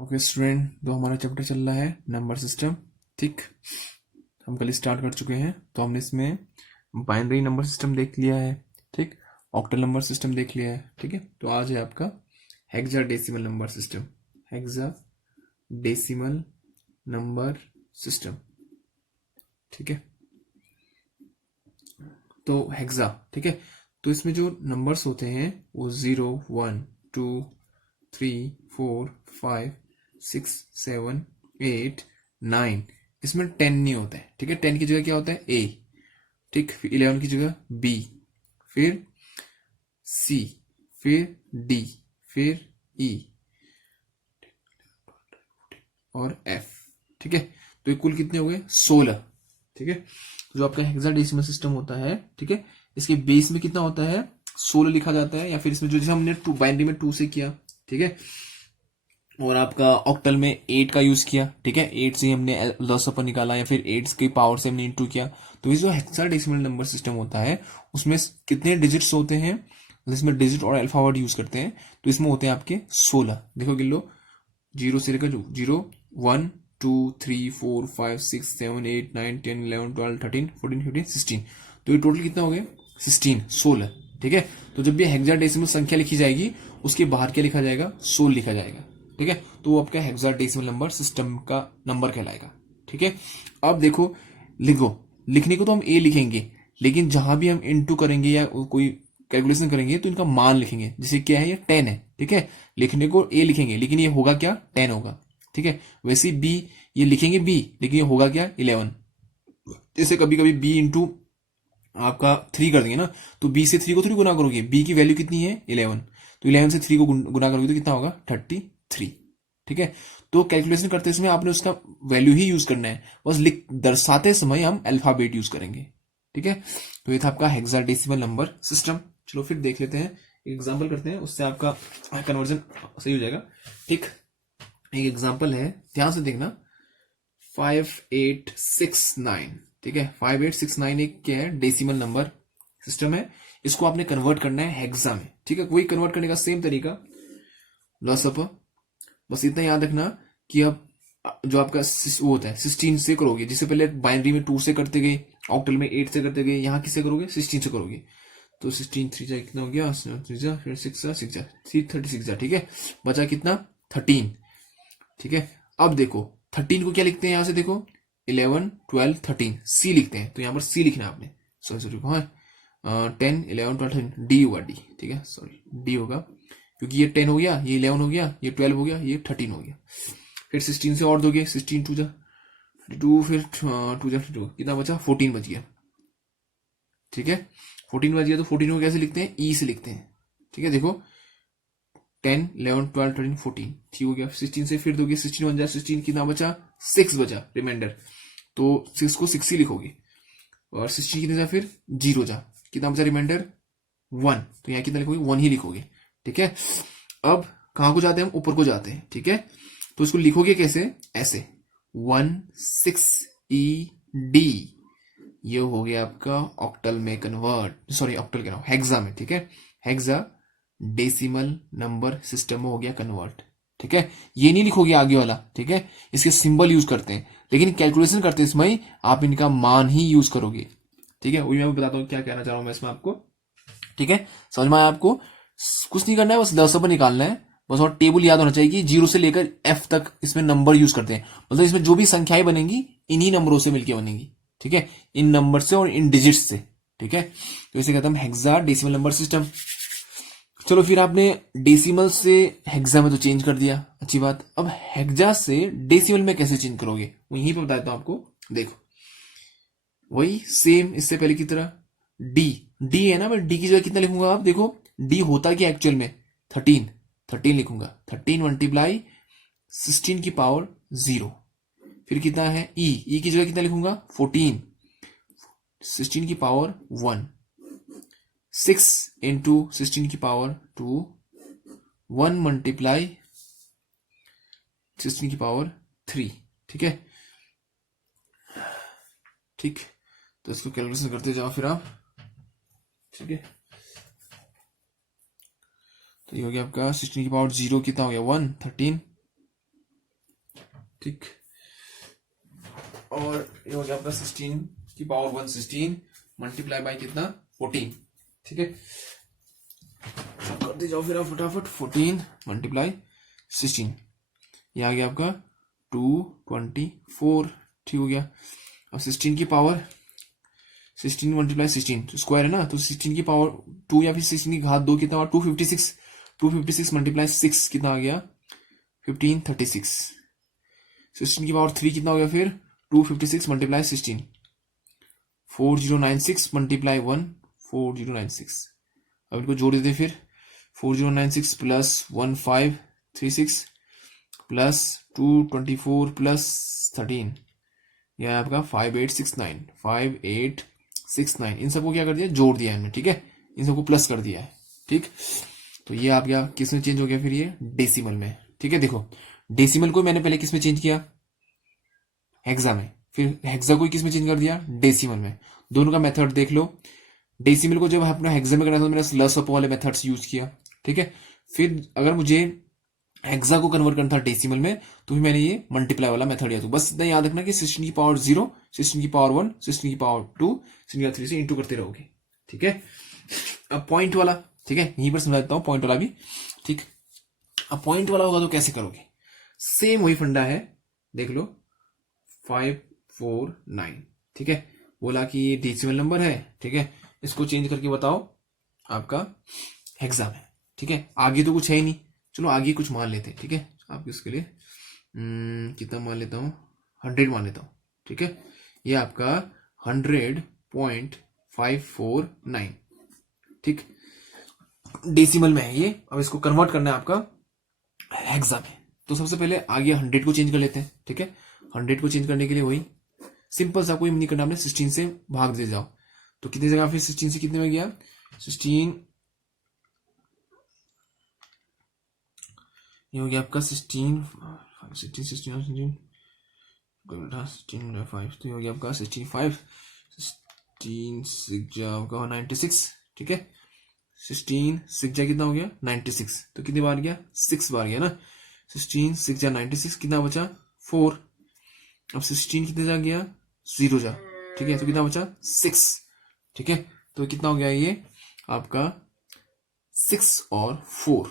Okay student, तो हमारा chapter चल रहा है नंबर सिस्टम। ठीक, हम कल स्टार्ट कर चुके हैं। तो हमने इसमें बाइनरी नंबर सिस्टम देख लिया है। ठीक, ऑक्टल नंबर सिस्टम देख लिया है। ठीक है, तो आज है आपका hexadecimal number system. Hexadecimal number system. ठीक है, तो हेक्सा, ठीक है, तो इसमें जो नंबर्स होते हैं वो 0, 1, 2, 3, 4, 5, 6, 7, 8, 9। इसमें 10 नहीं होता है। ठीक है, 10 की जगह क्या होता है? ए। ठीक, फिर 11 की जगह बी, फिर सी, फिर डी, फिर ई और एफ। ठीक है, तो ये कुल कितने हो गए? 16। ठीक है, जो आपका हेक्साडेसिमल सिस्टम होता है, ठीक है, इसके बेस में कितना होता है? 16 लिखा जाता है, या फिर इसमें जो जैसे हमने बाइनरी में 2 से किया, ठीक है, और आपका ऑक्टल में 8 का यूज किया। ठीक है, 8 से हमने लॉसअपर निकाला, या फिर 8 की पावर से हमने इंटू किया। तो ये जो हेक्साडेसिमल नंबर सिस्टम होता है उसमें कितने डिजिट्स होते हैं? जिसमें डिजिट और अल्फाबेट यूज करते हैं, तो इसमें होते हैं आपके 16। देखो गिन लो, 0 से लेकर 0, 1, 2, 3, 4, 5, 6, 7, 8, 9, 10, 11, 12, 13, 14, 15, 16। तो ये टोटल कितना हो गया? 16। ठीक है, तो जब ये हेक्साडेसिमल संख्या लिखी जाएगी उसके बाहर क्या लिखा जाएगा? 16 लिखा जाएगा। ठीक है, तो वो आपका हेक्साडेसिमल नंबर सिस्टम का नंबर कहलाएगा। ठीक है, अब देखो, लिखो, लिखने को तो हम ए लिखेंगे, लेकिन जहां भी हम इनटू करेंगे या कोई कैलकुलेशन करेंगे तो इनका मान लिखेंगे। जैसे क्या है, ये 10 है। ठीक है, लिखने को ए लिखेंगे, लेकिन ये होगा क्या? 10 होगा। ठीक है, वैसे बी, ये लिखेंगे बी, लेकिन ये होगा क्या? 11। जैसे कभी कभी बी इंटू आपका 3 कर देंगे ना, तो बी से 3 को 3 गुना करोगे, बी की वैल्यू कितनी है? 11। तो 11 से 3 को गुना करोगे तो कितना होगा? 33। ठीक है, तो कैलकुलेशन करते समय आपने उसका वैल्यू ही यूज करना है, बस लिख दर्शाते समय हम अल्फाबेट यूज करेंगे। ठीक है, तो ये था आपका हेक्साडेसिमल नंबर सिस्टम। चलो फिर देख लेते हैं, एग्जाम्पल करते हैं, उससे आपका कन्वर्जन सही हो जाएगा। ठीक, एक एग्जाम्पल है, ध्यान से देखना। 5869। ठीक है, 5869 एक क्या है? डेसिमल नंबर सिस्टम है। इसको आपने कन्वर्ट करना है हेक्सा में। ठीक है, वही कन्वर्ट करने का सेम तरीका, लॉसअपर। बस इतना याद रखना कि अब जो आपका वो होता है 16 से करोगे, जिससे पहले बाइनरी में 2 से करते गए, ऑक्टल में 8 से करते गए, यहाँ किससे करोगे? 16 से करोगे। तो 16 3 जा कितना हो गया? 3 जा, फिर 6 जा, 6 जा, 36 जा। ठीक है, बचा कितना? 13। ठीक है, अब देखो 13 को क्या लिखते हैं? यहां से देखो, 11 12 13 सी लिखते हैं, तो यहां पर सी लिखना है आपने। सॉरी सॉरी, हाँ, 10 11 12 13 डी होगा, डी। ठीक है, सॉरी, डी होगा, क्योंकि ये 10 हो गया, ये 11 हो गया, ये 12 हो गया, ये 13 हो गया। फिर 16 से और दोगे, 16 2 जा 2, फिर 2 जा 2, कितना बचा? 14 बच गया। ठीक है, 14 बच गया, तो 14 को कैसे लिखते हैं? ई से लिखते हैं। ठीक है, देखो 10 11 12 13 14, ठीक हो गया। 16 से फिर दोगे, 16 1 जा 16, कितना बचा? 6 बचा रिमाइंडर, तो 6 को 6 ही लिखोगे। और 16 कितने जा, फिर 0 जा, कितना बचा रिमाइंडर? 1, तो यहाँ कितना लिखोगे? 1 ही लिखोगे। ठीक है, अब कहां को जाते हैं? हम ऊपर को जाते हैं। ठीक है, तो इसको लिखोगे कैसे? ऐसे 1 6 ई डी, ये हो गया आपका ऑक्टल में कन्वर्ट, सॉरी ऑक्टल कह रहा हूं, हेक्सा में। ठीक है, हेक्सा डेसिमल नंबर सिस्टम हो गया कन्वर्ट। ठीक है, ये नहीं लिखोगे आगे वाला। ठीक है, इसके सिंबल यूज करते हैं, लेकिन कैलकुलेशन करते समय आप इनका मान ही यूज करोगे। ठीक है, वही मैं बताता हूँ क्या कहना चाह रहा हूं मैं इसमें आपको। ठीक है, समझ में आया आपको? कुछ नहीं करना है, बस 10 पर निकालना है बस, और टेबल याद होना चाहिए कि 0 से लेकर एफ तक इसमें नंबर यूज करते हैं। मतलब इसमें जो भी संख्याएं बनेंगी इन्हीं नंबरों से मिलकर बनेंगी। ठीक है, इन नंबर से और इन डिजिट से। ठीक है, तो इसे कहते हैं हेक्साडेसिमल नंबर सिस्टम। चलो फिर आपने डेसिमल से हेक्सा में तो चेंज कर दिया, अच्छी बात। अब हेक्सा से डेसिमल में कैसे चेंज करोगे, वहीं पे बताता हूं आपको। देखो, वही सेम इससे पहले की तरह, डी, डी है ना, मैं डी की जगह कितना लिखूंगा? आप देखो, डी होता क्या एक्चुअल में? 13, 13 लिखूंगा। 13 मल्टीप्लाई 16 की पावर 0, फिर कितना है? ई, ई की जगह कितना लिखूंगा? 14, 16 की पावर 1, 6 इंटू 16 की पावर 2, 1 मल्टीप्लाई 16 की पावर 3। ठीक है, ठीक, तो इसको कैलकुलेशन करते जाओ फिर आप। ठीक है, तो ये हो गया आपका 16 की पावर 0, कितना हो गया? 1 13, ठीक। और ये हो गया आपका 16 की पावर 1 16 मल्टीप्लाई बाय कितना 14, ठीक है। कर दे जाओ फिर आप फटाफट, 14 मल्टीप्लाई 16, ये आ गया आपका 224, ठीक हो गया। अब 16 की पावर 16 मल्टीप्लाई 16 तो स्क्वायर है ना, तो 16 की पावर 2 या फिर 16 की घात 2 कितना हुआ 256, 256 मल्टीप्लाई 6 कितना आ गया 1536, 16 की पावर 3 कितना हो गया फिर 256 मल्टीप्लाई 16 4096 मल्टीप्लाई 1 4096। अब इनको जोड़ देते फिर 4096 प्लस 1536 प्लस 224 प्लस 13, यह आपका 5869 5869। इन सबको क्या कर दिया जोड़ दिया इनमें, ठीक है, इन सबको प्लस कर दिया है, ठीक। तो ये आप क्या किस में चेंज हो गया फिर ये डेसिमल में, ठीक है। देखो डेसिमल को मैंने पहले किस में चेंज किया हेक्सा में, फिर हेक्सा को किस में चेंज कर दिया डेसिमल में। दोनों का मेथड देख लो, डेसिमल को जब अपना हेक्सा में करना था तो मैंने लस अप वाले मेथड्स यूज किया, ठीक है। फिर अगर मुझे हेक्सा को कन्वर्ट करना था डेसिमल में तो फिर मैंने ये मल्टीप्लाई वाला मेथड लिया। तो बस इतना याद रखना कि 16 की पावर 0, 16 की पावर 1, 16 की पावर 2, 16 की पावर 3 से इंटू करते रहोगे, ठीक है। अब पॉइंट वाला, ठीक है, यहीं पर समझा देता हूं पॉइंट वाला भी, ठीक। अब पॉइंट वाला होगा तो कैसे करोगे, सेम वही फंडा है, देख लो 549, ठीक है। बोला कि ये डेसिमल नंबर है, ठीक है, इसको चेंज करके बताओ आपका हेक्सा में, ठीक है। आगे तो कुछ है ही नहीं, चलो आगे कुछ मान लेते हैं, ठीक है। आप इसके लिए कितना मान लेता हूँ 100 मान लेता हूँ, ठीक है। ये आपका 100.549, ठीक, डेसिमल में है ये। अब इसको कन्वर्ट करना है आपका हेक्सा में, तो सबसे पहले आगे 100 को चेंज कर लेते हैं, ठीक है। 100 को चेंज करने के लिए वही सिंपल सा, कोई नहीं करना आपने, 16 से भाग दे जाओ तो कितनी जगह फिर 16 से कितने में गया 16, ये हो गया आपका 16 16 16 16 5, तो ये हो गया आपका 65 16 6 जा आपका 96, ठीक है। 16 6 जा कितना हो गया 96, तो कितनी बार गया 6 बार गया ना। 16 6 जा 96, कितना बचा 4। अब 16 कितने जा गया 0 जा, ठीक है, तो कितना बचा 6, ठीक है। तो कितना हो गया ये आपका 6 और 4।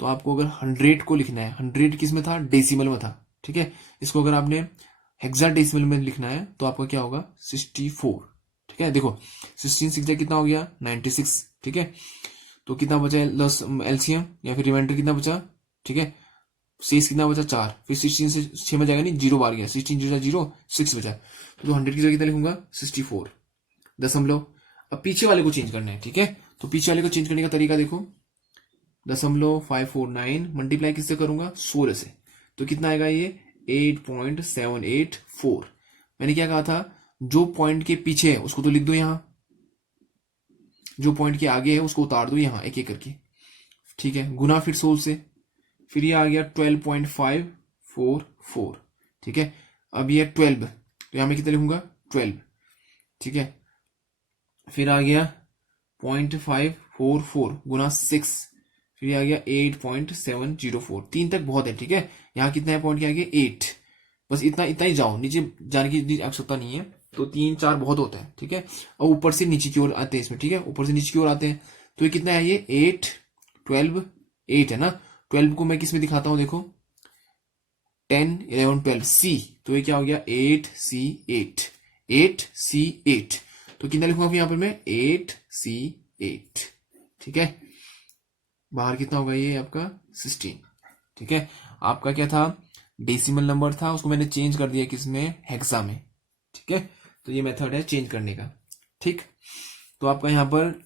तो आपको अगर 100 को लिखना है, 100 किस में था डेसिमल में था, ठीक है। इसको अगर आपने हेक्साडेसिमल में लिखना है तो आपका क्या होगा 64, ठीक है। देखो 16 6 जा कितना हो गया 96, ठीक है। तो कितना बचा एलसीएम या फिर रिमाइंडर कितना बचा, ठीक है, शेष कितना बचा 4, फिर 16 से 6 में जाएगा नहीं 0 बार गया, 16 0 0 6 बचा, तो 100 की जगह कितना लिखूंगा 64 दशमलव। अब पीछे वाले को चेंज करना है, ठीक है। तो पीछे वाले को चेंज करने का तरीका देखो, 549 मल्टीप्लाई किससे करूंगा 16 से, तो कितना आएगा ये 8.784। मैंने क्या कहा था, जो पॉइंट के पीछे है उसको तो लिख दो यहां, जो पॉइंट के आगे है उसको उतार दो यहां एक एक करके, ठीक है। गुना फिर 16 से, फिर ये आ गया 12.544, ठीक है। अब ये 12, तो यहां मैं कितना लिखूंगा 12, ठीक है। फिर आ गया 0.544 गुना 6, फिर आ गया 8.704, 3 तक बहुत है, ठीक है। यहाँ कितना है पॉइंट के आगे 8, बस इतना इतना ही जाओ, नीचे जाने की आवश्यकता नहीं है, तो 3 4 बहुत होता है, ठीक है। और ऊपर से नीचे की ओर आते हैं इसमें, ठीक है, ऊपर से नीचे की ओर आते हैं, तो ये कितना है ये 8 12 8 है ना। 12 को मैं किस में दिखाता हूं, देखो 10 11 12 सी, तो ये क्या हो गया 8C8 8C8, तो कितना लिखूंगा यहाँ पर मैं 8C8, ठीक है। बाहर कितना होगा ये आपका 16, ठीक है। आपका क्या था डेसिमल नंबर था, उसको मैंने चेंज कर दिया किसमें हेक्सा में, ठीक है। तो ये मेथड है चेंज करने का, ठीक। तो आपका यहाँ पर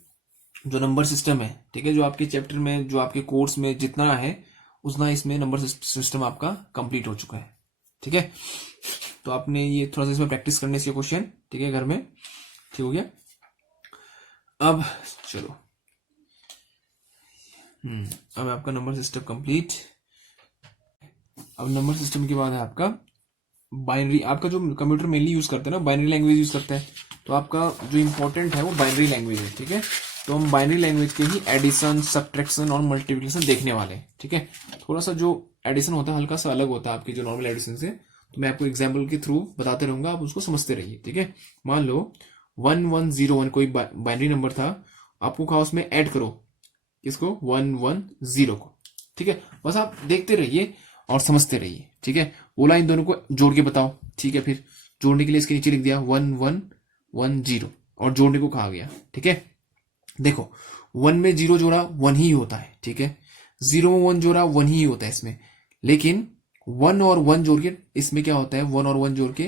जो नंबर सिस्टम है, ठीक है, जो आपके चैप्टर में जो आपके कोर्स में जितना है उतना इसमें नंबर सिस्टम आपका कंप्लीट हो चुका है, ठीक है। तो आपने ये थोड़ा सा इसमें प्रैक्टिस करने से क्वेश्चन, ठीक है, घर में, ठीक हो गया। अब चलो अब आपका नंबर सिस्टम कंप्लीट। अब नंबर सिस्टम के बाद है आपका बाइनरी। आपका जो कंप्यूटर मेनली यूज करते हैं ना बाइनरी लैंग्वेज यूज करते हैं, तो आपका जो इंपॉर्टेंट है वो बाइनरी लैंग्वेज है, ठीक है। तो हम बाइनरी लैंग्वेज के ही एडिशन सब्ट्रैक्शन और मल्टीप्लिकेशन देखने वाले हैं, ठीक है। थोड़ा सा जो एडिशन होता है हल्का सा अलग होता है आपकी जो नॉर्मल एडिशन से, तो मैं आपको एग्जाम्पल के थ्रू बताते रहूंगा, आप उसको समझते रहिए, ठीक है। मान लो 1101 कोई बाइनरी नंबर था, आपको कहा उसमें ऐड करो किसको, 110 को, ठीक है। बस आप देखते रहिए और समझते रहिए, ठीक है। बोला इन दोनों को जोड़ के बताओ, ठीक है। फिर जोड़ने के लिए इसके नीचे लिख दिया 1110 और जोड़ने को कहा गया, ठीक है। देखो 1 में 0 जोड़ा 1 ही होता है, ठीक है। 0 में 1 जोड़ा 1 ही होता है इसमें, लेकिन 1 और 1 जोड़ के इसमें क्या होता है, 1 और 1 जोड़ के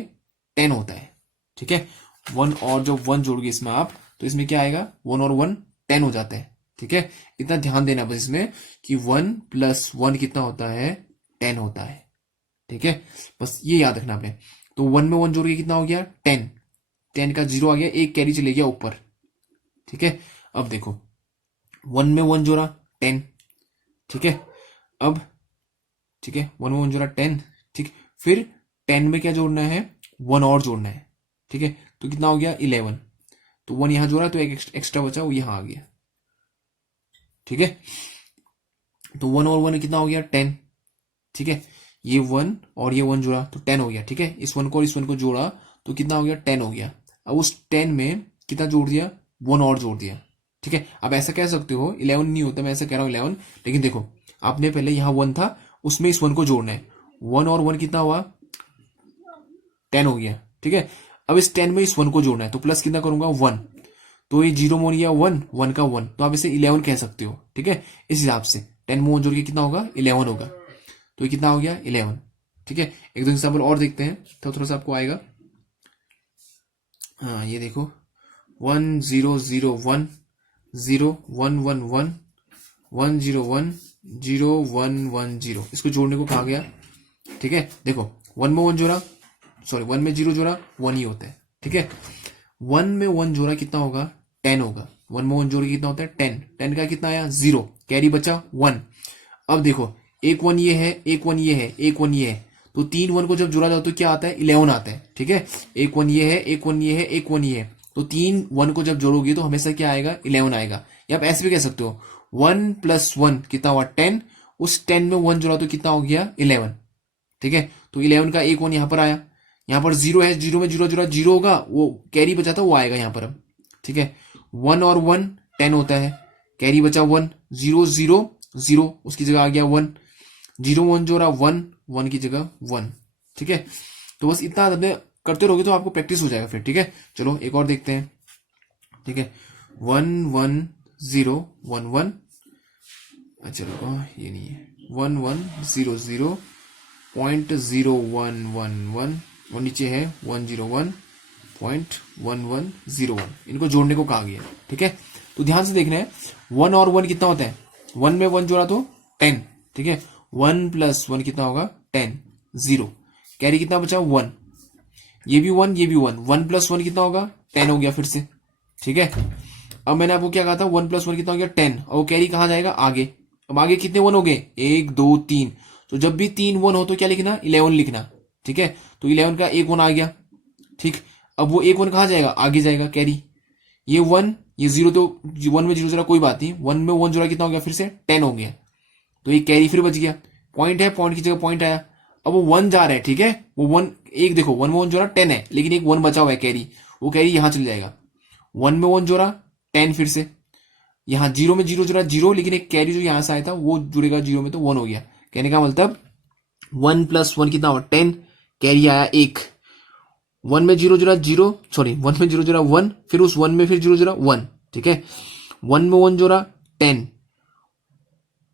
10 होता है, ठीक है। 1 और जब 1 जोड़ के इसमें आप, तो इसमें क्या आएगा, 1 और 1 10 हो जाता है, ठीक है। इतना ध्यान देना बस इसमें कि 1 + 1 कितना होता है, 10 होता है, ठीक है। बस ये याद रखना आपने। तो 1 में 1 जोड़ के कितना हो गया, 10, 10 का 0 आ गया, एक कैरी चले गया ऊपर, ठीक है। अब देखो 1 में 1 जोड़ा 10, ठीक है। अब ठीक है, 1 में 1 जोड़ा 10, ठीक। फिर 10 में क्या जोड़ना है, 1 और जोड़ना है, ठीक है। तो कितना हो गया, 11। तो 1 यहां जोड़ा तो एक एक्स्ट्रा बचा, वो यहां आ गया, ठीक है। तो 1 और 1 कितना हो गया, 10, ठीक है। ये 1 और ये 1 जोड़ा तो 10 हो गया, ठीक है। इस 1 को और इस 1 को जोड़ा तो कितना हो गया, 10 हो गया। अब उस 10 में कितना जोड़ दिया, 1 और जोड़ दिया, ठीक है। अब ऐसा कह सकते हो 11 नहीं होता, मैं ऐसा कह रहा हूं 11, लेकिन देखो आपने पहले यहां 1 था, उसमें इस 1 को जोड़ना है, 1 और 1 कितना हुआ, 10 हो गया, ठीक है। अब इस 10 में इस 1 को जोड़ना है, तो प्लस कितना करूंगा, 1, तो ये 0 में 1 गया 1, 1 का 1, तो आप इसे 11 कह सकते हो, ठीक है। इस हिसाब से 10 में 1 जोड़ के कितना होगा, 11 होगा, तो ये कितना हो गया, 11, ठीक है। एक दो एग्जाम्पल और देखते हैं तो थोड़ा सा आपको आएगा। हाँ ये देखो 1001 0111 101 0110, इसको जोड़ने को कहा गया, ठीक है। देखो 1 में 1 जोड़ा, सॉरी 1 में 0 जोड़ा 1 ही होता है, ठीक है। 1 में 1 जोड़ा कितना होगा, 10 होगा। 1 में 1 जोड़ के कितना होता है, 10, 10 का कितना आया, 0, कैरी बचा 1। अब देखो एक 1 ये है, एक 1 ये है, एक 1 ये है, तो 3 1 को जब जोड़ा जाता है तो क्या आता है, 11 आता है, ठीक है। एक 1 ये है, एक 1 ये है, एक 1 ये है, तो 3 1 को जब जोड़ोगे तो हमेशा क्या आएगा, 11 आएगा। या आप ऐसे भी कह सकते हो 1 + 1 कितना हुआ, 10, उस 10 में 1 जोड़ा तो कितना हो गया, 11, ठीक है। तो 11 का एक 1 यहां पर आया, यहां पर 0 है, 0 में 0 जोड़ा 0 होगा, वो कैरी बचा था वो आएगा यहां पर अब, ठीक है। 1 और 1 10 होता है, कैरी बचा 1, 0 0 0, उसकी जगह आ गया 1, 0 1 जोड़ा 1, 1 की जगह 1, ठीक है। तो बस इतना आपने करते रहोगे तो आपको प्रैक्टिस हो जाएगा फिर, ठीक है। चलो एक और देखते हैं, ठीक है। 11011, चलो ये नहीं है, 1100.0111 और नीचे है 101.1101, इनको जोड़ने को कहा गया, ठीक है। तो ध्यान से देखना है 1 और 1 कितना होता है, 1 में 1 जोड़ा तो 10, ठीक है। 1 + 1 कितना होगा, 10, 0, कैरी कितना बचा, 1, ये भी 1 ये भी 1, 1 + 1 कितना होगा, 10 हो गया फिर से, ठीक है। अब मैंने आपको क्या कहा था, 1 + 1 कितना हो गया, 10, और वो कैरी कहां जाएगा, आगे। अब आगे कितने 1 हो गए, 1 2 3, तो जब भी 3 1 हो तो क्या लिखना, 11 लिखना, ठीक है। तो 11 का एक 1 आ गया, ठीक। अब वो एक 1 कहां जाएगा, आगे जाएगा कैरी, ये 1 ये 0, तो 1 में 0 जोड़ा कोई बात नहीं, 1 में 1 जोड़ा कितना हो गया, फिर से 10 हो गया, तो ये कैरी फिर बच गया, पॉइंट है, पॉइंट की जगह पॉइंट आया। अब वो 1 जा रहा है, ठीक है, वो 1 एक देखो 1 में 1 जोड़ा 10 है, लेकिन एक 1 बचा हुआ है कैरी, वो कैरी यहां चल जाएगा। 1 में 1 जोड़ा 10, फिर से यहां 0 में 0 जोड़ा 0, लेकिन एक कैरी जो यहां से आया था वो जुड़ेगा 0 में, तो 1 हो गया। कहने का मतलब 1 + 1 कितना हुआ, 10, कैरी आया 1, 1 में 0 जोड़ा 0, सॉरी 1 में 0 जोड़ा 1, फिर उस 1 में फिर 0 जोड़ा 1, ठीक है। 1 में 1 जोड़ा 10,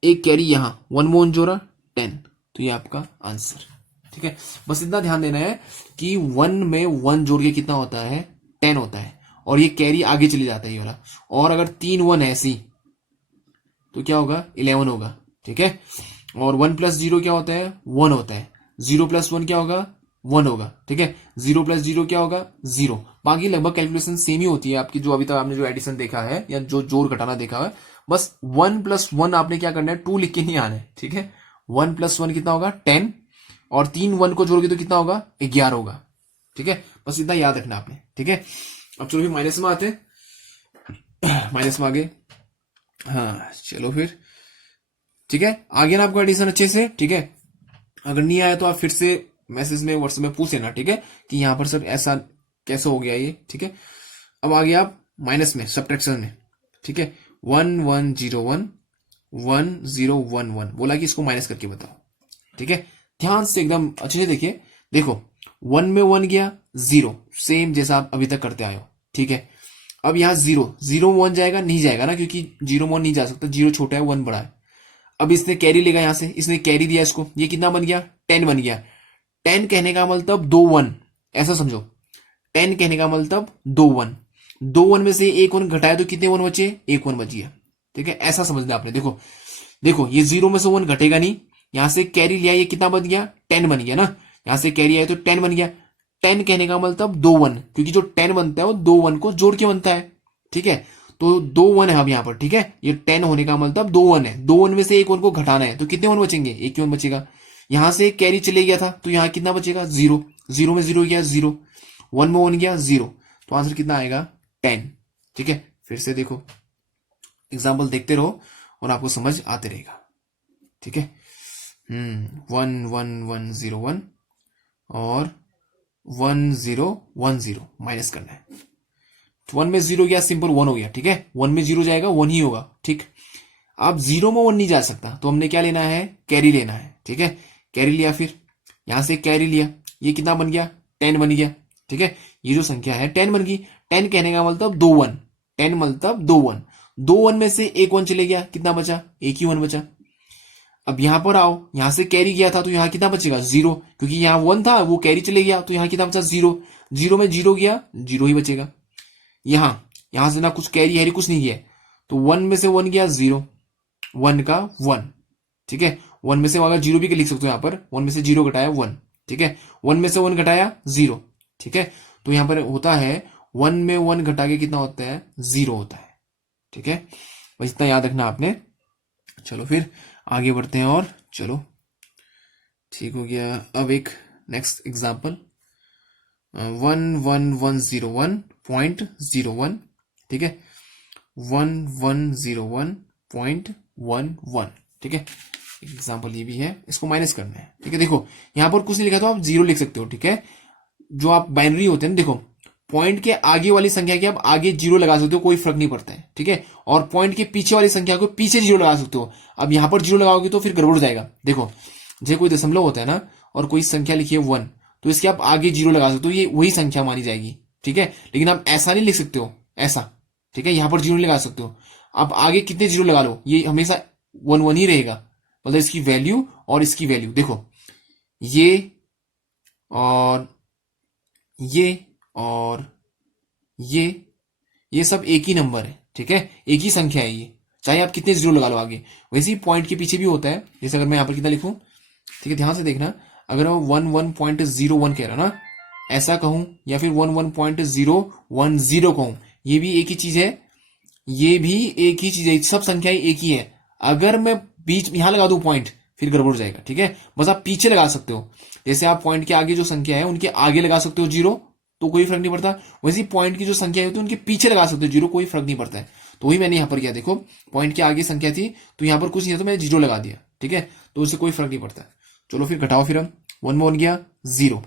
एक कैरी यहां, 1 में 1 जोड़ा 10, तो ये आपका आंसर, ठीक है। बस इतना ध्यान देना है कि 1 में 1 जोड़ के कितना होता है, 10 होता है, और ये कैरी आगे चली जाता है ये वाला, और अगर 3 1 है ऐसी तो क्या होगा, 11 होगा, ठीक है। और 1 + 0 क्या होता है, 1 होता है, 0 + 1 क्या होगा, 1 होगा, ठीक है। 0 + 0 क्या होगा, 0। बाकी लगभग कैलकुलेशन सेम ही होती है आपकी, जो अभी तक आपने जो एडिशन देखा है या जो जोड़ घटाना देखा है, बस 1 + 1 आपने क्या करना है, 2 लिख के नहीं आना है, ठीक है। 1 + 1 कितना होगा, 10, और 3 1 को जोड़ोगे तो कितना होगा, 11 होगा, ठीक है। बस इतना याद रखना आपने, ठीक है। अब चलो फिर माइनस में आते, माइनस में आगे, हाँ चलो फिर, ठीक है। आ गया ना आपको एडिशन अच्छे से, ठीक है। अगर नहीं आया तो आप फिर से मैसेज में व्हाट्सएप में पूछ लेना, ठीक है, कि यहाँ पर सर ऐसा कैसे हो गया ये, ठीक है। अब आगे आप माइनस में, सब्ट्रैक्शन में, ठीक है, 1101 1011 बोला कि इसको माइनस करके बताओ, ठीक है। ध्यान से एकदम अच्छे से देखिए, देखो 1 में 1 गया 0, सेम जैसा आप अभी तक करते आए हो, ठीक है। अब यहाँ 0 1 जाएगा, नहीं जाएगा ना, क्योंकि 0 में 1 नहीं जा सकता, 0 छोटा है 1 बड़ा है। अब इसने कैरी लेगा, यहां से इसने कैरी दिया इसको, ये कितना बन गया 10 बन गया। 10 कहने का मतलब 2 1, ऐसा समझो, 10 कहने का मतलब 2 1, 2 1 में से एक 1 घटाया तो कितने 1 बचे, एक 1 बच गया, ठीक है। ऐसा समझना आपने, देखो देखो ये 0 में से 1 घटेगा नहीं, यहां से कैरी लिया, ये कितना बन गया 10 बन गया ना, यहां से कैरी आया तो 10 बन गया। 10 कहने का मतलब 2 1, क्योंकि जो 10 बनता है वो 2 1 को जोड़ के बनता है, ठीक है। तो 2 1 है अब यहाँ पर, ठीक है, ये 10 होने का मतलब 2 1 है, 2 1 में से एक 1 को घटाना है तो कितने 1 बचेंगे, एक ही 1 बचेगा। यहां से कैरी चले गया था तो यहाँ कितना बचेगा 0, 0 में 0 गया 0, 1 में 1 गया 0, तो आंसर कितना आएगा 10, ठीक है। फिर से देखो, एग्जाम्पल देखते रहो और आपको समझ आते रहेगा, ठीक है। 11101 और 1010 माइनस करना है, 1 में 0 गया, सिंपल 1 हो गया, ठीक है। 1 में 0 जाएगा 1 ही होगा, ठीक। अब 0 में 1 नहीं जा सकता तो हमने क्या लेना है, कैरी लेना है, ठीक है। कैरी लिया, फिर यहां से कैरी लिया, ये कितना बन गया 10 बन गया, ठीक है। ये जो संख्या है 10 बन गई, 10 कहने का मतलब 2 1, 10 मतलब 2 1, 2 1 में से एक 1 चले गया, कितना बचा, एक ही 1 बचा। अब यहां पर आओ, यहां से कैरी गया था तो यहां कितना बचेगा 0, क्योंकि यहां 1 था वो कैरी चले गया तो यहां कितना बचा 0, 0 में 0 गया 0 ही बचेगा। यहां से ना कुछ कैरी हैरी कुछ नहीं गया, तो 1 में से 1 गया 0, 1 का 1, ठीक है। 1 में से अगर 0 भी लिख सकते हो, यहां पर 1 में से 0 घटाया 1, ठीक है। 1 में से 1 घटाया 0, ठीक है। तो यहां पर होता है 1 में 1 घटा के कितना होता है 0 होता है, ठीक है। बस इतना याद रखना आपने। चलो फिर आगे बढ़ते हैं, और चलो ठीक हो गया। अब एक नेक्स्ट एग्जाम्पल 11101.01, ठीक है, 1101.11, ठीक है। एग्जाम्पल ये भी है, इसको माइनस करना है, ठीक है। देखो यहां पर कुछ नहीं लिखा तो आप 0 लिख सकते हो, ठीक है। जो आप बाइनरी होते हैं ना, देखो पॉइंट के आगे वाली संख्या के आप आगे 0 लगा सकते हो, कोई फर्क नहीं पड़ता है, ठीक है। और पॉइंट के पीछे वाली संख्या को पीछे 0 लगा सकते हो। अब यहां पर 0 लगाओगे तो फिर गड़बड़ हो जाएगा। देखो जैसे कोई दशमलव होता है ना, और कोई संख्या लिखी है 1, तो इसके आप आगे 0 लगा सकते हो, ये वही संख्या मानी जाएगी, ठीक है। लेकिन आप ऐसा नहीं लिख सकते हो, ऐसा, ठीक है। यहां पर 0 लगा सकते हो, आप आगे कितने 0 लगा लो, ये हमेशा 1 1 ही रहेगा, मतलब इसकी वैल्यू और इसकी वैल्यू। देखो ये और ये और ये सब एक ही नंबर है, ठीक है, एक ही संख्या है ये, चाहे आप कितने 0 लगा लो आगे। वैसे ही पॉइंट के पीछे भी होता है, जैसे अगर मैं यहां पर कितना लिखूं, ठीक है, ध्यान से देखना। अगर मैं 11.01 कह रहा ना, ऐसा कहूं, या फिर 11.010 कहूं, ये भी एक ही चीज है, ये भी एक ही चीज है, सब संख्याएं एक ही है। अगर मैं बीच यहां लगा दूं पॉइंट, फिर गड़बड़ हो जाएगा, ठीक है। बस आप पीछे लगा सकते हो, जैसे आप पॉइंट के आगे जो संख्या है उनके आगे लगा सकते हो 0, तो कोई फर्क नहीं पड़ता। वैसे पॉइंट की जो संख्या होती है उनके पीछे लगा सकते हो 0, कोई फर्क नहीं पड़ता है। तो वही मैंने यहां पर किया, देखो पॉइंट के आगे संख्या थी तो यहां पर कुछ नहीं था तो मैंने 0 लगा दिया, ठीक है, तो उससे कोई फर्क नहीं पड़ता। चलो फिर घटाओ, फिर हम 1 में 1 गया 0,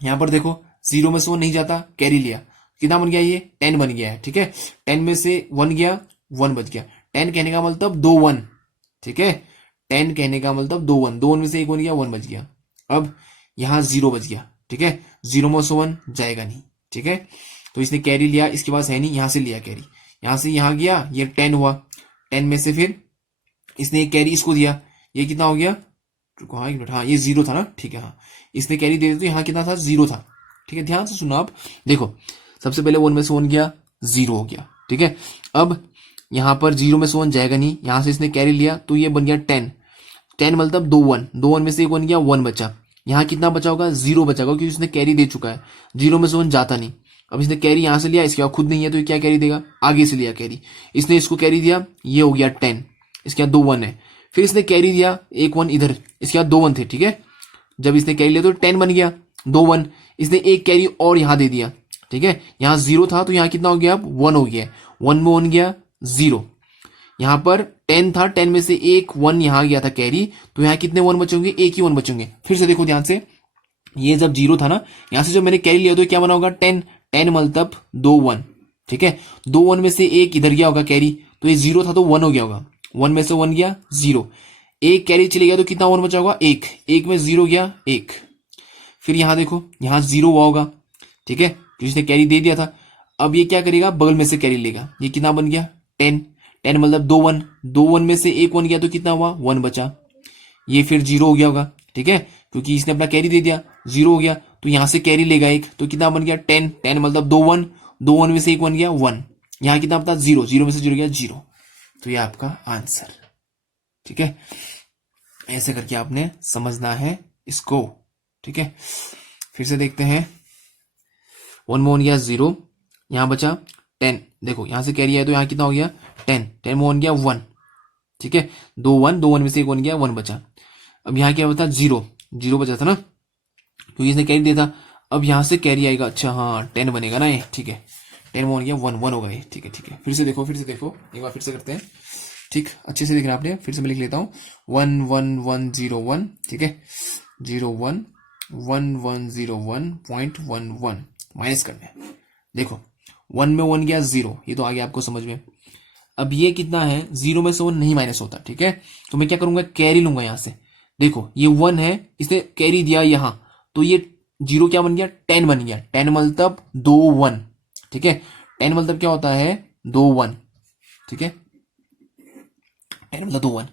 यहां पर देखो 0 में से 1 नहीं जाता, कैरी लिया, कितना बन गया ये 10 बन गया है, ठीक है। 10 में से 1 गया 1 बच गया, 10 कहने का मतलब 2 1, ठीक है। 10 कहने का मतलब 2 1, 2 1 में से 1 1 गया 1 बच गया। अब यहां 0 बच गया, ठीक है, 0 में से 1 जाएगा नहीं, ठीक है। तो इसने कैरी लिया, इसके पास है नहीं, यहां से लिया कैरी, यहां से यहां गया, ये 10 हुआ, 10 में से फिर इसने एक कैरी इसको दिया, ये कितना हो गया, हाँ एक मिनट, हाँ ये 0 था ना, ठीक है, हाँ इसने कैरी दे दिया तो यहाँ कितना था 0 था, ठीक है। ध्यान से सुनो आप, देखो सबसे पहले 1 में से 1 गया 0 हो गया, ठीक है। अब यहां पर 0 में से 1 जाएगा नहीं, यहां से इसने कैरी लिया तो ये बन गया 10, 10 मतलब 2 1, 2 1 में से एक 1 गया 1 बचा, यहाँ कितना बचा होगा 0 बचा होगा, क्योंकि इसने कैरी दे चुका है, 0 में से 1 जाता नहीं। अब इसने कैरी यहां से लिया, इसके बाद खुद नहीं है तो ये क्या कैरी देगा, आगे से लिया कैरी, इसने इसको कैरी दिया, ये हो गया 10, इसके बाद 2 1 है, फिर इसने कैरी दिया एक 1 इधर, इसके बाद 2 1 थे, ठीक है। जब इसने कैरी लिया तो 10 बन गया, 2 1, इसने एक कैरी और यहां दे दिया, ठीक है। यहां 0 था तो यहां कितना हो गया, अब 1 हो गया, 1 में 1 गया 0, यहां पर 10 था, 10 में से एक 1 यहां गया था कैरी, तो यहां कितने 1 बचेंगे, एक ही 1 बचेंगे। फिर से देखो ध्यान से, ये जब 0 था ना, यहां से जो मैंने कैरी लिया तो क्या बना होगा 10, 10 मतलब 2 1, ठीक है। 2 1 में से एक इधर गया होगा कैरी, तो ये 0 था तो 1 हो गया होगा, 1 में से 1 गया 0, एक कैरी चले गया तो कितना 1 बचा होगा 1, 1 में 0 गया 1। फिर यहां देखो यहां 0 हुआ होगा, ठीक है, तो इसने कैरी दे दिया था। अब ये क्या करेगा, बगल में से कैरी लेगा, ये कितना बन गया 10, 10 मतलब 2 1, 2 1 में से एक 1 गया तो कितना हुआ 1 बचा, ये फिर 0 हो गया होगा, ठीक है, क्योंकि इसने अपना कैरी दे दिया, 0 हो गया, तो यहां से कैरी लेगा एक, तो कितना बन गया 10, 10 मतलब 2 1, 2 1 में से एक 1 गया 1, यहां कितना बता 0, 0 में से 0 गया 0, तो ये आपका आंसर, ठीक है। ऐसे करके आपने समझना है इसको, ठीक है। फिर से देखते हैं, 1 में 1 गया 0, यहां बचा 10, देखो यहां से कैरी आया तो यहां कितना हो गया 10, 10 में 1 गया 1, ठीक है, 2 1, 2 1 में से एक 1 गया 1 बचा। अब यहां क्या बता 0, 0 बचा था ना, क्योंकि इसने कैरी दिया था। अब यहां से कैरी आएगा, अच्छा हाँ 10 बनेगा ना ये, ठीक है, 10 में 1 गया 1, 1 होगा ये, ठीक है, ठीक है। फिर से देखो एक बार फिर से करते हैं, ठीक, अच्छे से देखना आपने, फिर से मैं लिख लेता हूँ 1 1 1 0 1, ठीक है, 0 1 1 1 0 1.11 माइनस करना है। देखो 1 में 1 गया 0, ये तो आ गया आपको समझ में। अब ये कितना है, 0 में से 1 नहीं माइनस होता, ठीक है, तो मैं क्या करूंगा कैरी लूंगा यहां से। देखो ये 1 है, इसने कैरी दिया यहां, तो ये 0 क्या बन गया 10 बन गया, 10 मतलब 2 1, ठीक है, 10 मतलब क्या होता है 2 1, ठीक है, 10 मतलब 2 1,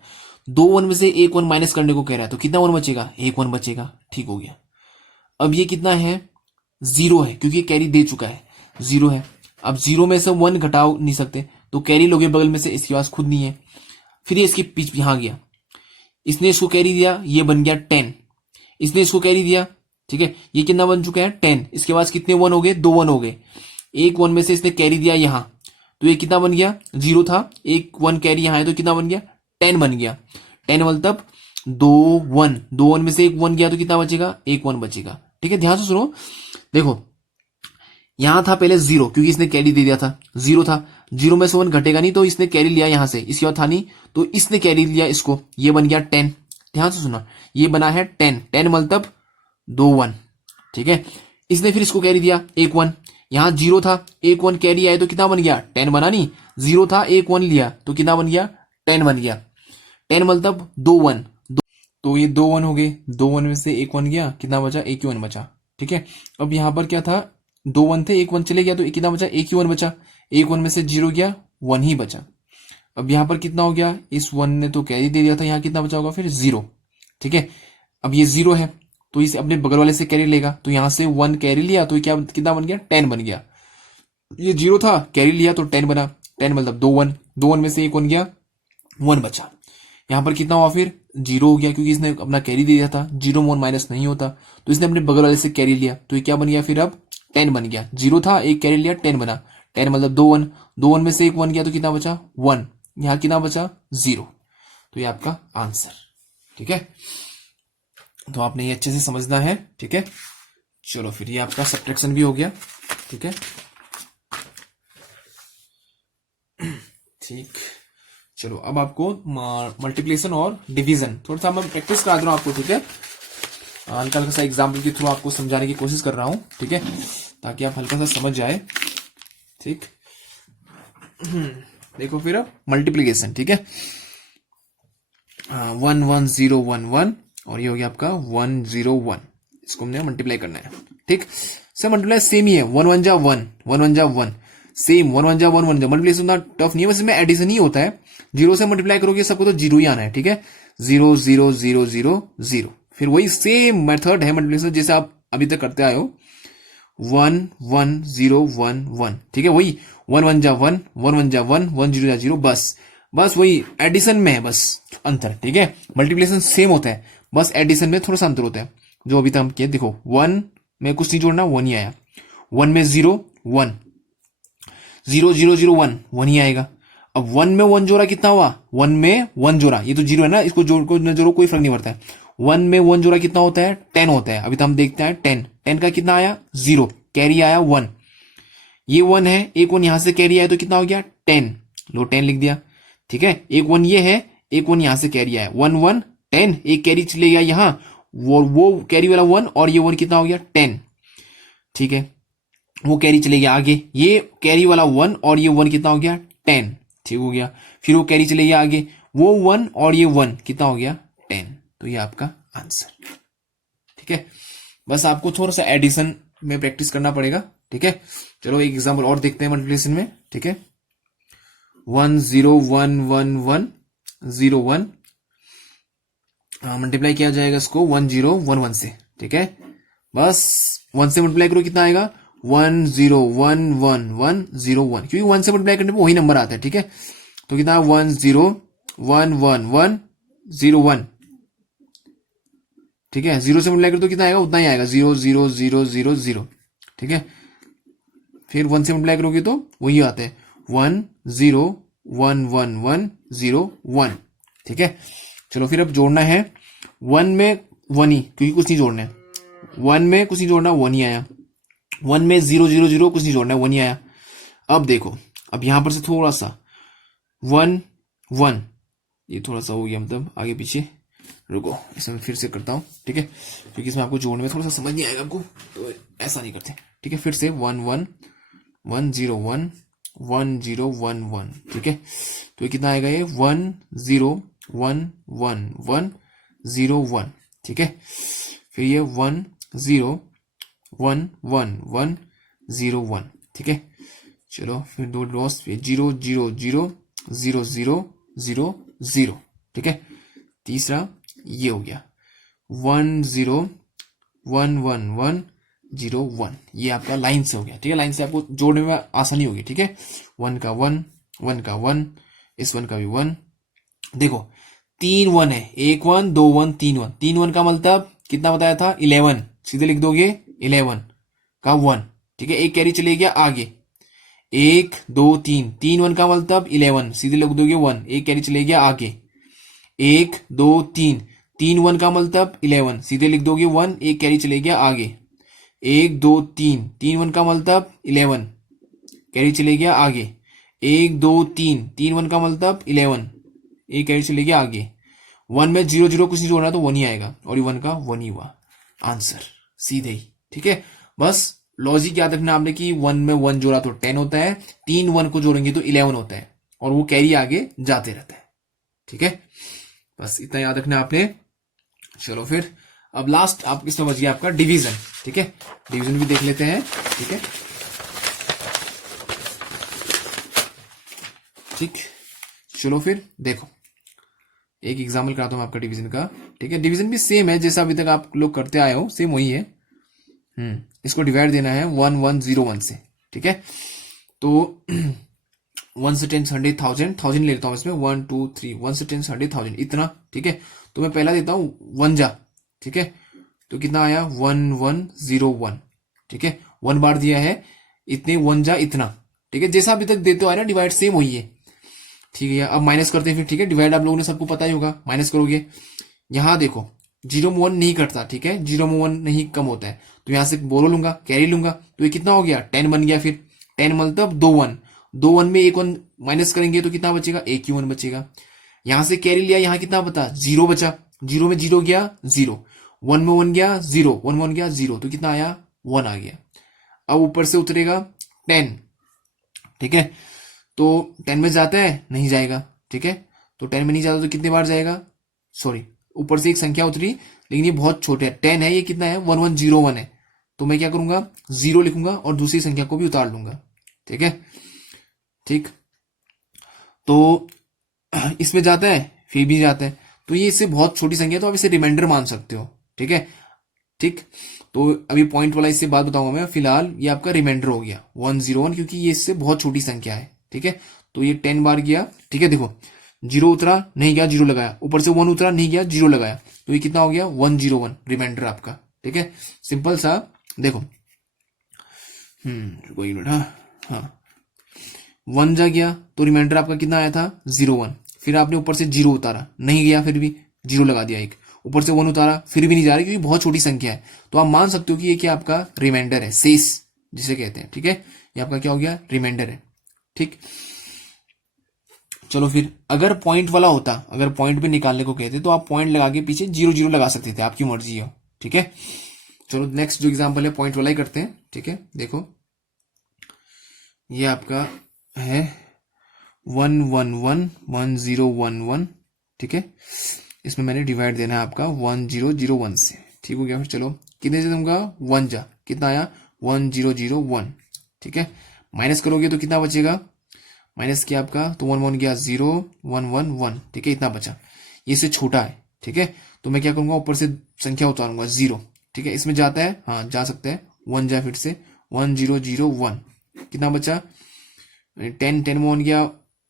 2 1 में से एक 1 माइनस करने को कह रहा है, तो कितना 1 बचेगा, एक 1 बचेगा, ठीक हो गया। अब ये कितना है 0 है, क्योंकि कैरी दे चुका है, 0 है। अब 0 में से 1 घटा नहीं सकते, तो कैरी लोगे बगल में से, इसके पास खुद नहीं है। फिर ये इसके पीछे यहां गया, इसने इसको कैरी दिया, ये बन गया 10, इसने इसको कैरी दिया, ठीक है, ये कितना बन चुका है 10, इसके पास कितने 1 हो गए 2 1 हो गए, एक 1 में से इसने कैरी दिया यहां, तो ये कितना बन गया 0 था, एक 1 कैरी यहां है तो कितना बन गया 10 बन गया, 10 मतलब 2 1, 2 1 में से एक 1 गया तो कितना बचेगा एक 1 बचेगा, ठीक है। ध्यान से सुनो, देखो यहां था पहले 0, क्योंकि इसने कैरी दे दिया था, 0 था, 0 में से 1 घटेगा नहीं, तो इसने कैरी लिया यहां से, इसके बाद था नहीं, तो इसने कैरी लिया इसको, ये बन गया 10, ध्यान से सुना, ये बना है 10, 10 मतलब 2 1, ठीक है, इसने फिर इसको कैरी दिया एक 1, यहां 0 था, एक 1 कैरी आया तो कितना बन गया 10 बना नहीं, 0 था एक 1 लिया तो कितना बन गया 10 बन गया, 10 मतलब 2 1, तो ये 2 1 हो गए, 2 1 में से एक 1 गया, कितना बचा एक ही 1 बचा, ठीक है। अब यहां पर क्या था 2 1 थे, एक 1 चले गया तो कितना बचा एक ही 1 बचा, एक 1 में से 0 गया 1 ही बचा। अब यहां पर कितना हो गया, इस 1 ने तो कैरी दे दिया था, यहां कितना बचा होगा फिर 0, ठीक है। अब ये 0 है तो इसे अपने बगल वाले से कैरी लेगा, तो यहां से 1 कैरी लिया तो क्या कितना बन गया 10 बन गया, ये 0 था कैरी लिया तो 10 बना, 10 मतलब 2 1, 2 1 में से एक 1 गया 1 बचा। यहां पर कितना हुआ फिर 0 हो गया, क्योंकि इसने अपना कैरी दे दिया था, 0 में 1 माइनस नहीं होता, तो इसने अपने बगल वाले से कैरी लिया, तो ये क्या बन गया फिर अब 10 बन गया, 0 था एक कैरी लिया 10 बना, 10 मतलब 2 1, 2 1 में से एक 1 गया तो कितना बचा 1, यहां कितना बचा 0, तो ये आपका आंसर, ठीक है। तो आपने ये अच्छे से समझना है, ठीक है। चलो फिर ये आपका सब्ट्रैक्शन भी हो गया, ठीक है, ठीक। चलो अब आपको मल्टीप्लिकेशन और डिवीजन थोड़ा सा मैं प्रैक्टिस करा दूं आपको, ठीक है, हल्का हल्का सा एग्जाम्पल के थ्रू आपको समझाने की कोशिश कर रहा हूं, ठीक है, ताकि आप हल्का सा समझ जाए, ठीक। देखो फिर अब मल्टीप्लिकेशन, ठीक है, 1 1 0 1 1 और ये हो गया आपका 1 0 1, इसको हमने मल्टीप्लाई करना है, ठीक। सब मल्टीप्लाई सेम ही है, 1 1 जा 1, 1 1 जा 1, सेम 1 1 जा 1 1 जा, मल्टीप्लिकेशन उतना टफ नहीं है, बस इसमें एडिशन ही होता है, 0 से मल्टीप्लाई करोगे सबको तो 0 ही आना है, ठीक है, 0 0 0 0 0, फिर वही सेम मेथड है मल्टीप्लिकेशन जैसे आप अभी तक करते आए हो, 1 1 0 1 1, ठीक है, वही 1 1 जा 1, 1 1 जा 1, 1 0 जा 0, बस वही एडिशन में है बस अंतर, ठीक है। मल्टीप्लिकेशन सेम होता है, बस एडिशन में थोड़ा सा अंतर होता है, जो अभी तक हम किए। देखो 1 में कुछ नहीं जोड़ना, 1 ही आया, 1 में 0 1, 0 0 0 1 1 ही आएगा। अब 1 में 1 जोड़ा कितना हुआ, 1 में 1 जोड़ा, ये तो 0 है ना, इसको जोड़ को न जोड़ो कोई फर्क नहीं पड़ता है, 1 में 1 जोड़ा कितना होता है 10 होता है। अभी तो हम देखते हैं 10, 10 का कितना आया 0, कैरी आया 1, ये 1 है, एक 1 यहां से कैरी आया तो कितना हो गया 10, लो 10 लिख दिया, ठीक है, एक 1 ये है, एक 1 यहां से कैरी आया 1 1 10, एक कैरी चले गया यहां वो कैरी वाला 1 और ये 1 कितना हो गया 10, ठीक है। वो कैरी चले गया आगे, ये कैरी वाला 1 और ये 1 कितना हो गया 10, ठीक हो गया। फिर वो कैरी चले गया आगे, वो 1 और ये 1 कितना हो गया 10, तो ये आपका आंसर, ठीक है। बस आपको थोड़ा सा एडिशन में प्रैक्टिस करना पड़ेगा, ठीक है। चलो एक एग्जांपल और देखते हैं मल्टीप्लिकेशन में, ठीक है। 1 0 1 1 1 0 1 मल्टीप्लाई किया जाएगा इसको 1 0 1 1 से, ठीक है। बस 1 से मल्टीप्लाई करो कितना आएगा 1 0 1 1 1 0 1, क्योंकि 1 से मल्टीप्लाई करने पे वही नंबर आता है, ठीक है। तो कितना 1 0 1 1 1 0 1, ठीक है। 0 से मल्टीप्लाई करो तो कितना आएगा उतना ही आएगा 0 0 0 0 0, ठीक है। फिर 1 से मल्टीप्लाई करोगे तो वही आते हैं 1 0 1 1 1 0 1, ठीक है। चलो फिर अब जोड़ना है 1 में 1 ही, क्योंकि कुछ नहीं जोड़ना है, 1 में कुछ नहीं जोड़ना 1 ही आया, 1 में 0 0 0 कुछ नहीं जोड़ना है 1 ही आया। अब देखो, अब यहां पर से थोड़ा सा 1 1, ये थोड़ा सा हो गया मतलब आगे पीछे, रुको इसमें फिर से करता हूं, ठीक है, क्योंकि इसमें आपको जोड़ने में थोड़ा सा समझ नहीं आएगा आपको, तो ऐसा नहीं करते, ठीक है। फिर से 1 1 1 0 1 1 0 1 1, ठीक है। तो ये कितना आएगा ये 1 0 1 1 1 0 1, ठीक है। फिर ये 1 0 1 1 1 0 1, ठीक है। चलो फिर दो लॉस, 0 0 0 0 0 0 0, ठीक है। तीसरा ये हो गया 1 0 1 1 1 0 1, ये आपका लाइन से हो गया, ठीक है। लाइन से आपको जोड़ने में आसानी होगी, ठीक है। 1 का 1 1 का 1, इस 1 का भी 1, देखो 3 1 है, 1 1 2 1 3 1, 3 1 का मतलब कितना बताया था 11, सीधे लिख दोगे 11 का 1, ठीक है। एक कैरी चले गया आगे, 1 2 3, 3 1 का मतलब 11, सीधे लिख दोगे 1, एक कैरी चले गया आगे, 1 2 3, 3 1 का मतलब 11, सीधे लिख दोगे 1, एक कैरी चले गया आगे, 1 2 3, 3 1 का मतलब 11, कैरी चले गया आगे, 1 2 3, 3 1 का मतलब 11, एक कैरी चले गया आगे, 1 में 0 0 कुछ नहीं जोड़ना तो 1 ही आएगा, और ये 1 का 1 ही हुआ आंसर, सीधे ही, ठीक है। बस लॉजिक याद रखना आपने कि 1 में 1 जोड़ा तो 10 होता है, 3 1 को जोड़ेंगे तो 11 होता है, और वो कैरी आगे जाते रहता है, ठीक है। बस इतना याद रखना आपने। चलो फिर अब लास्ट आप इसमें बच गया आपका डिवीजन, ठीक है। डिवीजन भी देख लेते हैं, ठीक है, ठीक। चलो फिर देखो एक एग्जाम्पल कराता हूं आपका डिवीजन का, ठीक है। डिवीजन भी सेम है जैसा अभी तक आप लोग करते आए हो, सेम वही है। इसको डिवाइड देना है 1 1 0 1 से, ठीक है। तो 1 से 10 100 1000 1000 ले लेता हूं इसमें, 1 2 3, 1 से 10 100 1000 इतना, ठीक है। तो मैं पहला देता हूं 1 जा, ठीक है। तो कितना आया 1 1 0 1, ठीक है। 1 बार दिया है, इतने 1 जा इतना, ठीक है। जैसा अभी तक देते हो ना डिवाइड सेम वही है, ठीक है। अब माइनस करते हैं फिर, ठीक है। डिवाइड आप लोगों ने सबको पता ही होगा, माइनस करोगे, यहां देखो 0 में 1 नहीं कटता, ठीक है। 0 में 1 नहीं कम होता है, तो यहां से बोलो लूंगा, कैरी लूंगा, तो ये कितना हो गया 10 बन गया। फिर 10 मतलब 2 1, 2 1 में एक 1 माइनस करेंगे तो कितना बचेगा, एक ही 1 बचेगा। यहां से कैरी लिया, यहां कितना बता 0 बचा, 0 में 0 गया 0, 1 में 1 गया 0, 1 में 1 गया 0, तो कितना आया 1 आ गया। अब ऊपर से उतरेगा 10, ठीक है। तो 10 में जाता है नहीं जाएगा, ठीक है। तो 10 में नहीं जाता तो कितने बार जाएगा, सॉरी ऊपर से एक संख्या उतरी, लेकिन ये बहुत छोटे है, 10 है, ये कितना है 1 1 0 1 है, तो मैं क्या करूंगा 0 लिखूंगा और दूसरी संख्या को भी उतार लूंगा, ठीक है, ठीक। तो इसमें जाता है फिर भी जाता है, तो ये इससे बहुत छोटी संख्या है, तो आप इसे रिमाइंडर मान सकते हो, ठीक है, ठीक। तो अभी पॉइंट वाला इससे बात बताऊंगा मैं, फिलहाल ये आपका रिमाइंडर हो गया 101, क्योंकि ये इससे बहुत छोटी संख्या है, ठीक है। तो ये 10 बार गया, ठीक है। देखो 0 उतरा नहीं गया 0 लगाया, ऊपर से 1 उतरा नहीं गया 0 लगाया, तो ये कितना हो गया 101 रिमाइंडर आपका, ठीक है। सिंपल सा देखो, कोई मिनट, हाँ 1 जा गया तो रिमाइंडर आपका कितना आया था 01, फिर आपने ऊपर से 0 उतारा नहीं गया, फिर भी 0 लगा दिया, एक ऊपर से 1 उतारा फिर भी नहीं जा रहा क्योंकि बहुत छोटी संख्या है, तो आप मान सकते हो कि ये क्या आपका रिमाइंडर है, शेष जिसे कहते हैं, ठीक है। ये आपका क्या हो गया रिमाइंडर है, ठीक। चलो फिर अगर पॉइंट वाला होता, अगर पॉइंट पे निकालने को कहते तो आप पॉइंट लगा के पीछे 0 0 लगा सकते थे, आपकी मर्जी है, ठीक है। चलो नेक्स्ट जो एग्जांपल है पॉइंट वाला ही करते हैं, ठीक है। देखो ये आपका है 1 1 1 1 0 1 1, ठीक है। इसमें मैंने डिवाइड देना है आपका 1 0 0 1 से, ठीक हो गया। फिर चलो कितने से दूंगा, 1 जा, कितना आया 1 0 0 1, ठीक है। माइनस करोगे तो कितना बचेगा, माइनस किया आपका तो 1 1 गया 0 1 1 1, ठीक है, इतना बचा। ये से छोटा है, ठीक है, तो मैं क्या करूंगा, ऊपर से संख्या उतारूंगा 0, ठीक है। इसमें जाता है, हाँ जा सकते हैं, 1 जाए, फिर से 1 0 0 1, कितना बचा 10 10 में 1 गया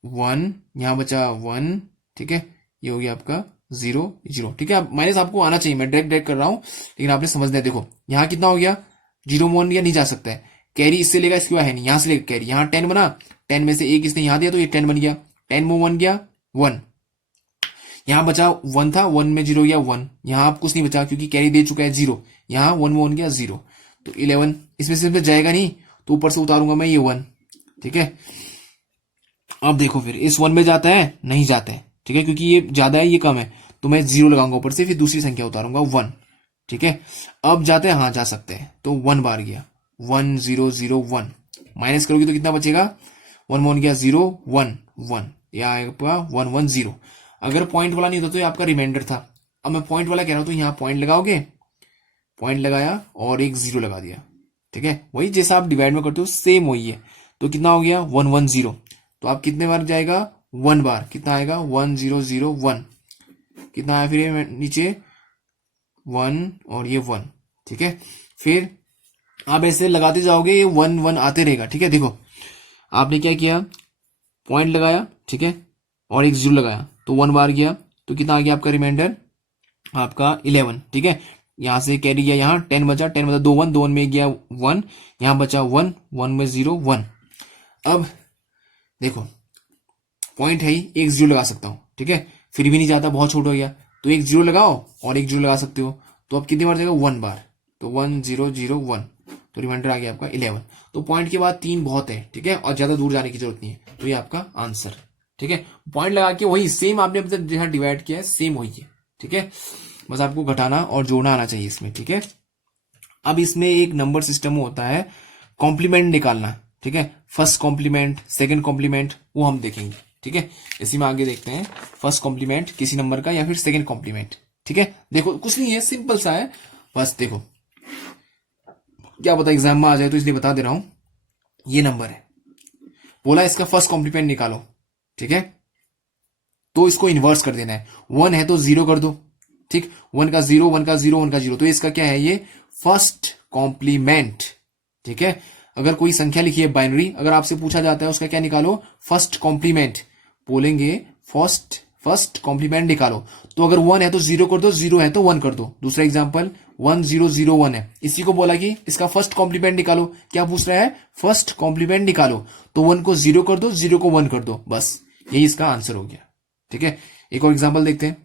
1, यहाँ बचा 1, ठीक है। ये हो गया आपका 0 0, ठीक है। माइनस आपको आना चाहिए, मैं डायरेक्ट कर रहा हूं, लेकिन आपने समझना है। देखो यहाँ कितना हो गया 0 में 1 गया, नहीं जा सकता है, कैरी इससे लेगा, इसके है नहीं, यहां से लेगा कैरी, यहाँ 10 बना, 10 में से एक इसने यहां दिया तो ये 10 बन गया, 10 में 1 गया 1, यहां बचा 1 था, 1 में 0 गया 1, यहां आप कुछ नहीं बचा क्योंकि कैरी दे चुका है 0, यहां 1 में 1 गया 0, तो 11, इसमें से जाएगा नहीं, तो ऊपर से उतारूंगा मैं ये 1, ठीक है। अब देखो फिर इस 1 में जाता है, नहीं जाता है, ठीक है, क्योंकि ये ज्यादा है ये कम है, तो मैं 0 लगाऊंगा ऊपर से, फिर दूसरी संख्या उतारूंगा 1, ठीक है। अब जाते हैं, हाँ जा सकते हैं, तो 1 बार गया 1 0 0 1, माइनस करोगे तो कितना बचेगा, 1 में 1 गया 0 1 1, यह आएगा 1 1 0। अगर पॉइंट वाला नहीं होता तो ये आपका रिमाइंडर था। अब मैं पॉइंट वाला कह रहा हूं, तो यहाँ पॉइंट लगाओगे, पॉइंट लगाया और एक 0 लगा दिया, ठीक है। वही जैसा आप डिवाइड में करते हो सेम वही है, तो कितना हो गया 1 1 0, तो आप कितने बार जाएगा 1 बार, कितना आएगा 1 0 0 1, कितना आया फिर नीचे 1 और ये 1, ठीक है। फिर आप ऐसे लगाते जाओगे, ये 1 1 आते रहेगा, ठीक है। देखो आपने क्या किया, पॉइंट लगाया, ठीक है, और एक 0 लगाया, तो 1 बार गया, तो कितना आ गया आपका रिमाइंडर, आपका 11, ठीक है। यहां से कैरी गया, यहाँ 10 बचा, 10 बचा 2 1, 2 1 में गया 1, यहां बचा 1 1 में 0 1। अब देखो पॉइंट है ही, एक 0 लगा सकता हूं, ठीक है, फिर भी नहीं जाता, बहुत छोटा हो गया, तो एक 0 लगाओ और एक 0 लगा सकते हो, तो अब कितनी बार जाएगा 1 बार, तो 1 0 0 1, तो रिमाइंडर आ गया आपका 11। तो पॉइंट के बाद 3 बहुत है, ठीक है, और ज्यादा दूर जाने की जरूरत नहीं है, तो ये आपका आंसर, ठीक है। पॉइंट लगा के वही सेम आपने जहां डिवाइड किया है सेम वही है, ठीक है, बस आपको घटाना और जोड़ना आना चाहिए इसमें, ठीक है। अब इसमें एक नंबर सिस्टम होता है कॉम्प्लीमेंट निकालना, ठीक है, फर्स्ट कॉम्प्लीमेंट सेकंड कॉम्प्लीमेंट, वो हम देखेंगे, ठीक है। इसी में आगे देखते हैं फर्स्ट कॉम्प्लीमेंट किसी नंबर का या फिर सेकंड कॉम्प्लीमेंट, ठीक है। देखो कुछ नहीं है, सिंपल सा है, बस देखो क्या पता एग्जाम में आ जाए, तो इसलिए बता दे रहा हूं। ये नंबर है, बोला इसका फर्स्ट कॉम्प्लीमेंट निकालो, ठीक है, तो इसको इन्वर्स कर देना है, 1 है तो 0 कर दो, ठीक, 1 का 0 1 का 0 1 का 0, तो इसका क्या है, ये फर्स्ट कॉम्प्लीमेंट, ठीक है। अगर कोई संख्या लिखी है बाइनरी, अगर आपसे पूछा जाता है उसका क्या निकालो, फर्स्ट कॉम्प्लीमेंट, बोलेंगे फर्स्ट कॉम्प्लीमेंट निकालो, तो अगर 1 है तो 0 कर दो, 0 है तो 1 कर दो। दूसरा एग्जांपल 1 0 0 1 है, इसी को बोला कि इसका फर्स्ट कॉम्प्लीमेंट निकालो, क्या पूछ रहा है, फर्स्ट कॉम्प्लीमेंट निकालो, तो 1 को 0 कर दो, 0 को 1 कर दो, बस यही इसका आंसर हो गया, ठीक है। एक और एग्जाम्पल देखते हैं,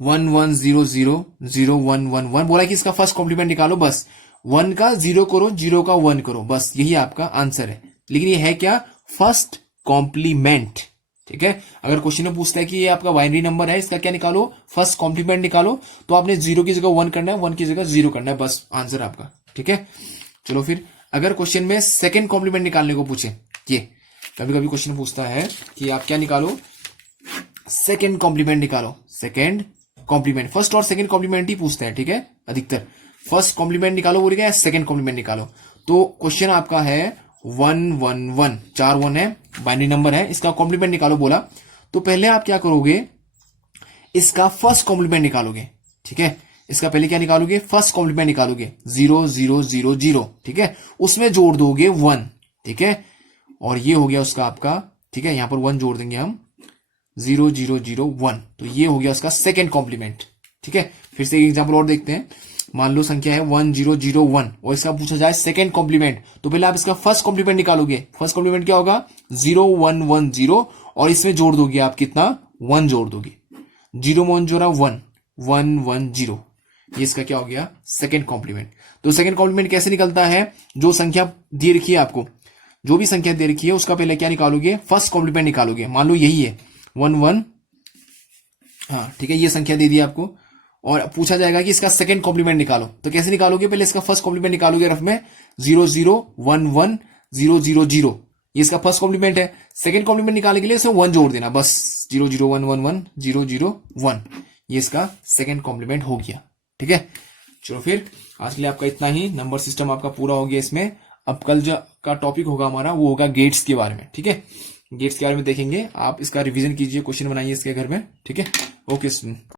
1 1 0 0 0 1 1 1, बोला कि इसका फर्स्ट कॉम्प्लीमेंट निकालो, बस 1 का 0 करो, 0 का 1 करो, बस यही आपका आंसर है। लेकिन ये है क्या, फर्स्ट कॉम्प्लीमेंट, ठीक है। अगर क्वेश्चन में पूछता है कि ये आपका बाइनरी नंबर है, इसका क्या निकालो, फर्स्ट कॉम्प्लीमेंट निकालो, तो आपने 0 की जगह 1 करना है, 1 की जगह 0 करना है, बस आंसर आपका, ठीक है। चलो फिर अगर क्वेश्चन में सेकंड कॉम्प्लीमेंट निकालने को पूछे, ये कभी कभी क्वेश्चन पूछता है कि आप क्या निकालो, सेकंड कॉम्प्लीमेंट निकालो, सेकंड कॉम्प्लीमेंट, फर्स्ट और सेकंड कॉम्प्लीमेंट ही पूछता है, ठीक है, अधिकतर फर्स्ट कॉम्प्लीमेंट निकालो बोलेगा या सेकंड कॉम्प्लीमेंट निकालो। तो क्वेश्चन आपका है 1 1 1, 4 1 है, बाइनरी नंबर है, इसका कॉम्प्लीमेंट निकालो बोला, तो पहले आप क्या करोगे, इसका फर्स्ट कॉम्प्लीमेंट निकालोगे, ठीक है, इसका पहले क्या निकालोगे, फर्स्ट कॉम्प्लीमेंट निकालोगे, 0 0 0 0, ठीक है, उसमें जोड़ दोगे 1, ठीक है, और ये हो गया उसका आपका, ठीक है, यहां पर 1 जोड़ देंगे हम, 0 0 0 1, तो ये हो गया उसका सेकंड कॉम्प्लीमेंट, ठीक है। फिर से एक एग्जांपल और देखते हैं, मान लो संख्या है 1 0 0 1 और इसका पूछा जाए सेकंड कॉम्प्लीमेंट, तो पहले आप इसका फर्स्ट कॉम्प्लीमेंट निकालोगे, फर्स्ट कॉम्प्लीमेंट क्या होगा, 0 1 1 0, और इसमें जोड़ दोगे आप कितना, 1 जोड़ दोगे, 0 में 1 जोड़ा 1 1 1 0, ये इसका क्या हो गया, सेकंड कॉम्प्लीमेंट। तो सेकंड कॉम्प्लीमेंट कैसे निकलता है, जो संख्या दी रखी है आपको, जो भी संख्या दे रखी है उसका पहले क्या निकालोगे, फर्स्ट कॉम्प्लीमेंट निकालोगे। मान लो यही है 1 1, हाँ ठीक है, ये संख्या दे दी आपको और पूछा जाएगा कि इसका सेकंड कॉम्प्लीमेंट निकालो। तो कैसे निकालोगे, पहले इसका फर्स्ट कॉम्प्लीमेंट निकालोगे रफ में 0 0 1 1 0 0 0, ये इसका फर्स्ट कॉम्प्लीमेंट है। सेकंड कॉम्प्लीमेंट निकालने के लिए इसमें 1 जोड़ देना बस, 0 0 1 1 1 0 0 1, ये इसका सेकंड कॉम्प्लीमेंट हो गया। ठीक है, चलो फिर आज के लिए आपका इतना ही, नंबर सिस्टम आपका पूरा हो गया इसमें। अब कल जो का टॉपिक होगा हमारा वो होगा गेट्स के बारे में। ठीक है, गेट्स के बारे में देखेंगे, आप इसका रिवीजन कीजिए, क्वेश्चन बनाइए इसके घर में। ठीक है, ओके।